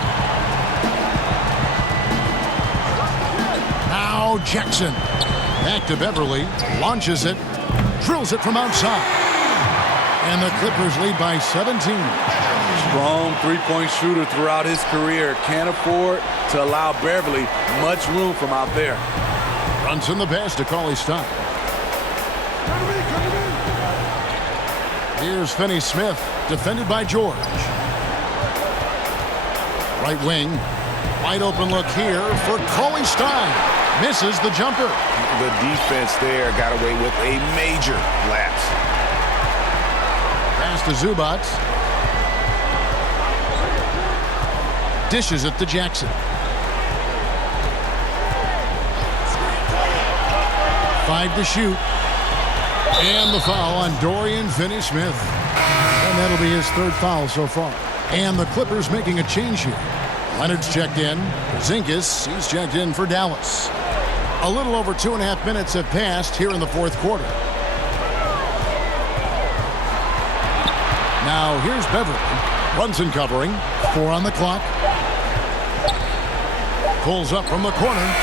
Now Jackson. Back to Beverly. Launches it. Drills it from outside. And the Clippers lead by 17. Strong three-point shooter throughout his career. Can't afford to allow Beverly much room from out there. Brunson the pass to Cauley Stein. Here's Finney-Smith, defended by George. Right wing. Wide open look here for Cauley Stein. Misses the jumper. The defense there got away with a major lapse. Pass to Zubac. Dishes it to Jackson. 5 to shoot. And the foul on Dorian Finney-Smith. And that'll be his 3rd foul so far. And the Clippers making a change here. Leonard's checked in. Porzingis, he's checked in for Dallas. A little over 2.5 minutes have passed here in the 4th quarter. Now here's Beverly. Brunson covering. 4 on the clock. Pulls up from the corner.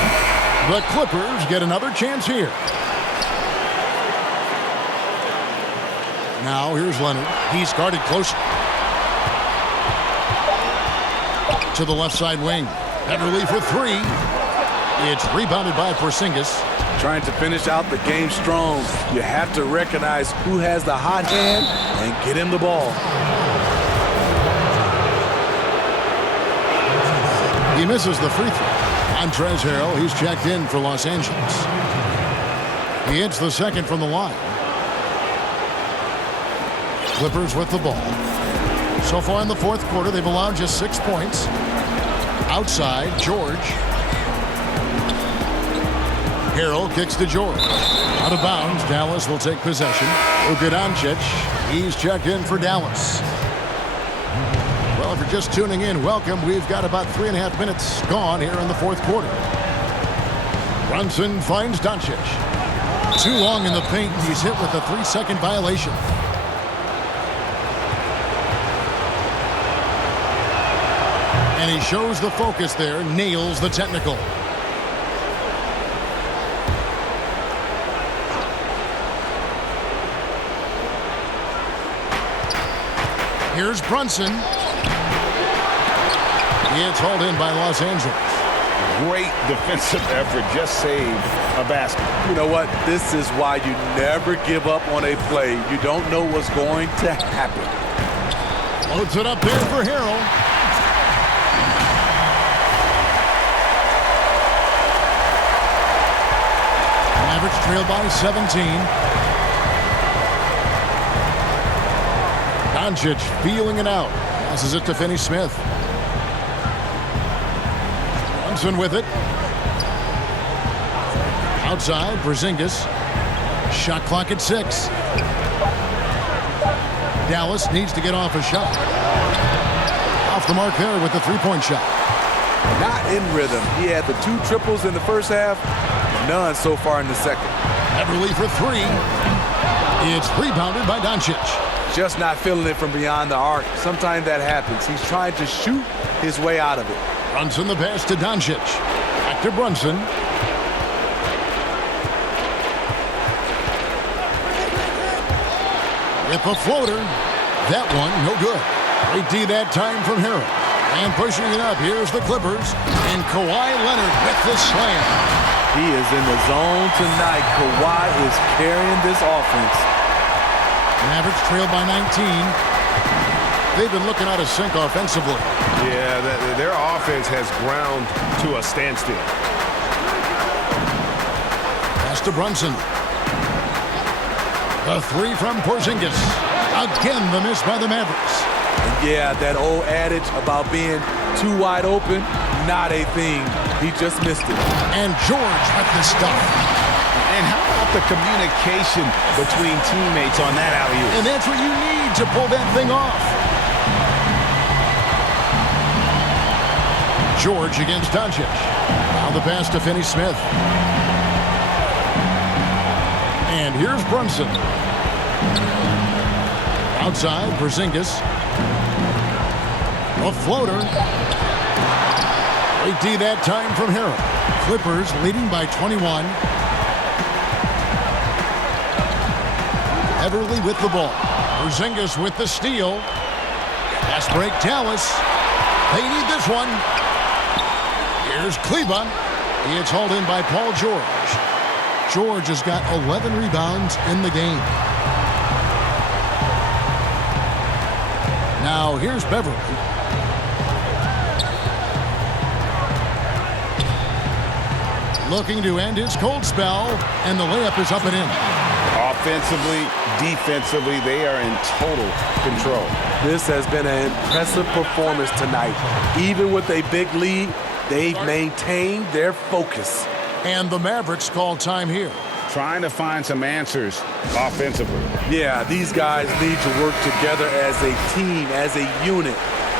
The Clippers get another chance here. Now here's Leonard. He's guarded closely. To the left side wing. Beverly for 3. It's rebounded by Porzingis. Trying to finish out the game strong. You have to recognize who has the hot hand and get him the ball. He misses the free throw. Montrezl Harrell, he's checked in for Los Angeles. He hits the 2nd from the line. Clippers with the ball. So far in the 4th quarter, they've allowed just 6 points. Outside, George. Harrell kicks to George. Out of bounds, Dallas will take possession. Luka Doncic, he's checked in for Dallas. Well, if you're just tuning in, welcome. We've got about 3.5 minutes gone here in the 4th quarter. Brunson finds Doncic. Too long in the paint, and he's hit with a 3-second violation. And he shows the focus there, nails the technical. Here's Brunson. It's hauled in by Los Angeles. Great defensive effort, just saved a basket. You know what? This is why you never give up on a play. You don't know what's going to happen. Loads it up there for Harrell. Mavericks trailed by 17. Doncic feeling it out. Passes it to Finney-Smith. Brunson with it. Outside, Porzingis. Shot clock at 6. Dallas needs to get off a shot. Off the mark there with the three-point shot. Not in rhythm. He had the 2 triples in the first half, none so far in the second. Everly for 3. It's rebounded by Doncic. Just not feeling it from beyond the arc. Sometimes that happens. He's trying to shoot his way out of it. Brunson the pass to Doncic. Back to Brunson. With the floater. That one, no good. Great D that time from Harrell. And pushing it up, here's the Clippers. And Kawhi Leonard with the slam. He is in the zone tonight. Kawhi is carrying this offense. Mavericks trailed by 19. They've been looking out of sync offensively. Yeah, their offense has ground to a standstill. Pass to Brunson. The 3 from Porzingis. Again, the miss by the Mavericks. And yeah, that old adage about being too wide open, not a thing. He just missed it. And George with the stuff. And how about the communication between teammates on that alley-oop? And that's what you need to pull that thing off. George against Doncic. Now the pass to Finney-Smith. And here's Brunson. Outside, Porzingis. A floater. Great D that time from Harrell. Clippers leading by 21. Everly with the ball. Porzingis with the steal. Pass break, Dallas. They need this one. Here's Kleba. It's hauled in by Paul George. George has got 11 rebounds in the game. Now here's Beverly. Looking to end his cold spell, and the layup is up and in. Offensively, defensively, they are in total control. This has been an impressive performance tonight. Even with a big lead, they've maintained their focus. And the Mavericks call time here. Trying to find some answers offensively. Yeah, these guys need to work together as a team, as a unit.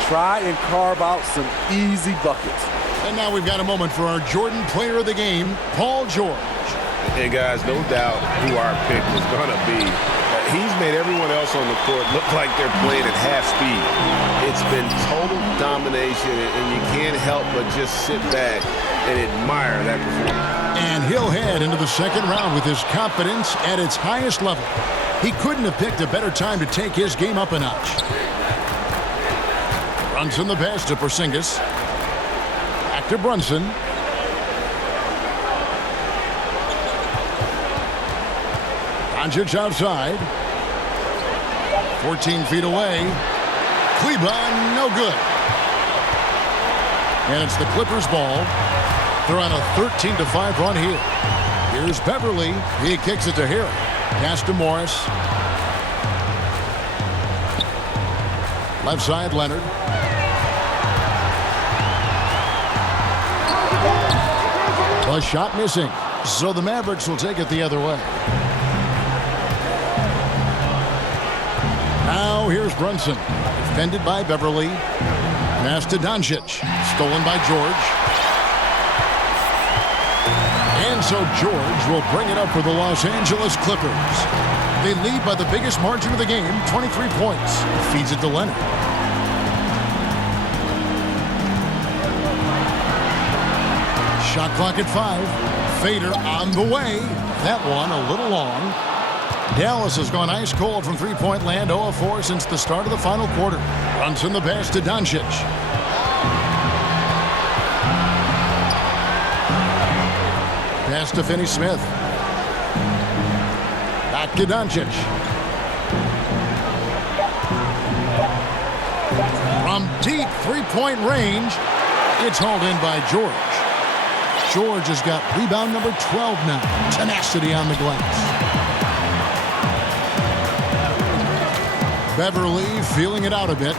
Try and carve out some easy buckets. And now we've got a moment for our Jordan player of the game, Paul George. And guys, no doubt who our pick was going to be. He's made everyone else on the court look like they're playing at half speed. It's been total domination, and you can't help but just sit back and admire that performance. And he'll head into the second round with his confidence at its highest level. He couldn't have picked a better time to take his game up a notch. Brunson the pass to Porzingis. Back to Brunson. Doncic outside. 14 feet away. Kleba, no good. And it's the Clippers' ball. They're on a 13-5 run here. Here's Beverly. He kicks it to Harrell. Pass to Morris. Left side, Leonard. A shot missing. So the Mavericks will take it the other way. Now here's Brunson. Defended by Beverly. Pass to Doncic. Stolen by George. And so George will bring it up for the Los Angeles Clippers. They lead by the biggest margin of the game, 23 points. Feeds it to Leonard. Shot clock at 5. Fader on the way. That one a little long. Dallas has gone ice cold from three-point land, 0 of 4 since the start of the final quarter. Runs in the pass to Doncic. Pass to Finney-Smith. Back to Doncic. From deep three-point range, it's hauled in by George. George has got rebound number 12 now. Tenacity on the glass. Beverly feeling it out a bit.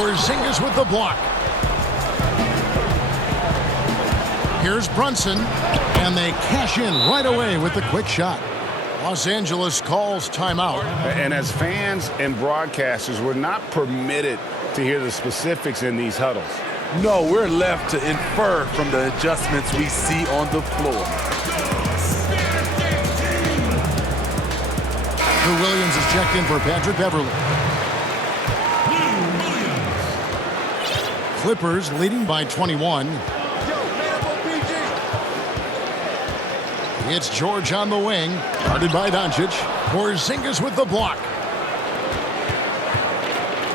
Porzingis with the block. Here's Brunson, and they cash in right away with the quick shot. Los Angeles calls timeout. And as fans and broadcasters, we're not permitted to hear the specifics in these huddles. No, we're left to infer from the adjustments we see on the floor. Lou Williams is checked in for Patrick Beverly. Clippers leading by 21. It's George on the wing, guarded by Doncic. Porzingis with the block.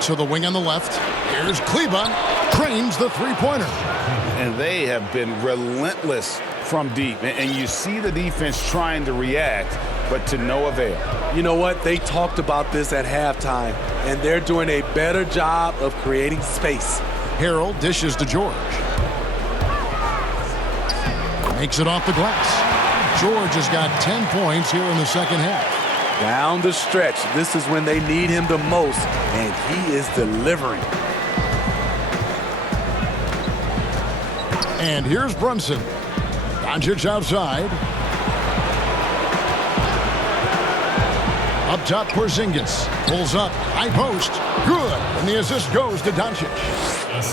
To the wing on the left. Here's Kleba, trains the three-pointer. And they have been relentless from deep. And you see the defense trying to react, but to no avail. You know what? They talked about this at halftime, and they're doing a better job of creating space. Harrell dishes to George. Makes it off the glass. George has got 10 points here in the second half. Down the stretch, this is when they need him the most, and he is delivering. And here's Brunson. Doncic outside. Up top, Porzingis. Pulls up. High post. Good. And the assist goes to Doncic.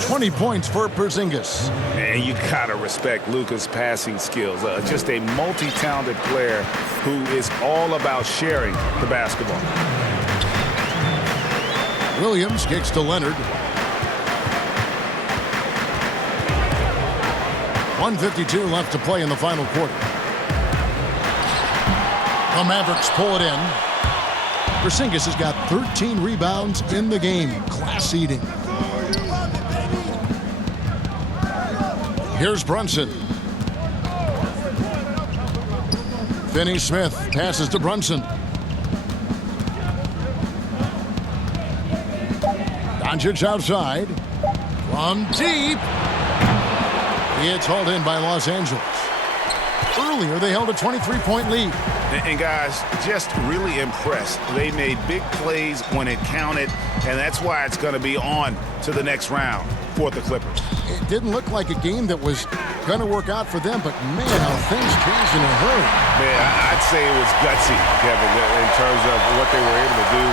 20 points for Porzingis. And you gotta respect Luka's passing skills. Just a multi-talented player who is all about sharing the basketball. Williams kicks to Leonard. 1:52 left to play in the final quarter. The Mavericks pull it in. Porzingis has got 13 rebounds in the game. Class eating. Here's Brunson. Finney-Smith passes to Brunson. Doncic outside. From deep. It's hauled in by Los Angeles. Earlier, they held a 23-point lead. And guys, just really impressed. They made big plays when it counted, and that's why it's going to be on to the next round for the Clippers. It didn't look like a game that was going to work out for them, but man, how things changed in a hurry. Man, I'd say it was gutsy, Kevin, in terms of what they were able to do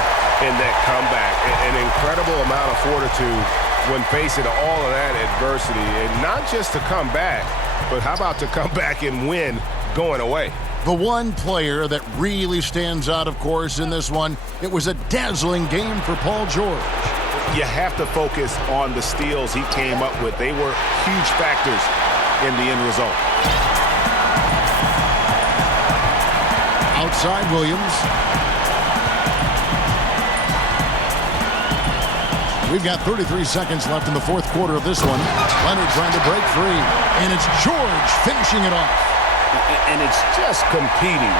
in that comeback. An incredible amount of fortitude when facing all of that adversity, and not just to come back, but how about to come back and win going away? The one player that really stands out, of course, in this one, it was a dazzling game for Paul George. You have to focus on the steals he came up with. They were huge factors in the end result. Outside Williams. We've got 33 seconds left in the fourth quarter of this one. Leonard trying to break free, and it's George finishing it off. And it's just competing,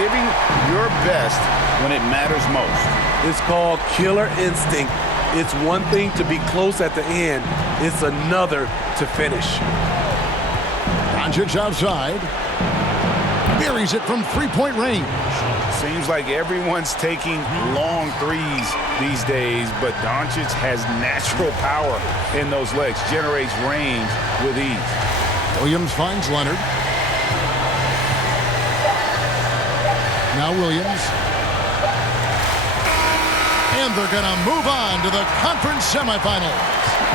giving your best when it matters most. It's called killer instinct. It's one thing to be close at the end. It's another to finish. Doncic outside. Buries it from three-point range. Seems like everyone's taking long threes these days, but Doncic has natural power in those legs, generates range with ease. Williams finds Leonard. Now Williams. And they're going to move on to the conference semifinals.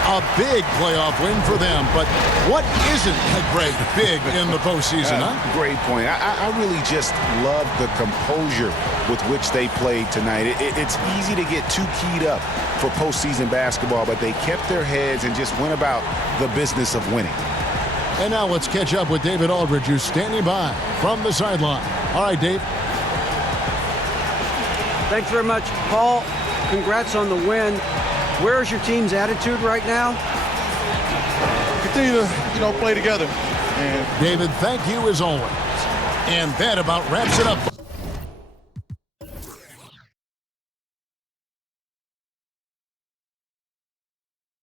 A big playoff win for them, but what isn't a great big in the postseason, huh? Great point. I really just love the composure with which they played tonight. It's easy to get too keyed up for postseason basketball, but they kept their heads and just went about the business of winning. And now let's catch up with David Aldridge, who's standing by from the sideline. All right, Dave. Thanks very much, Paul. Congrats on the win. Where's your team's attitude right now? Continue to, play together. And David, thank you as always. And that about wraps it up.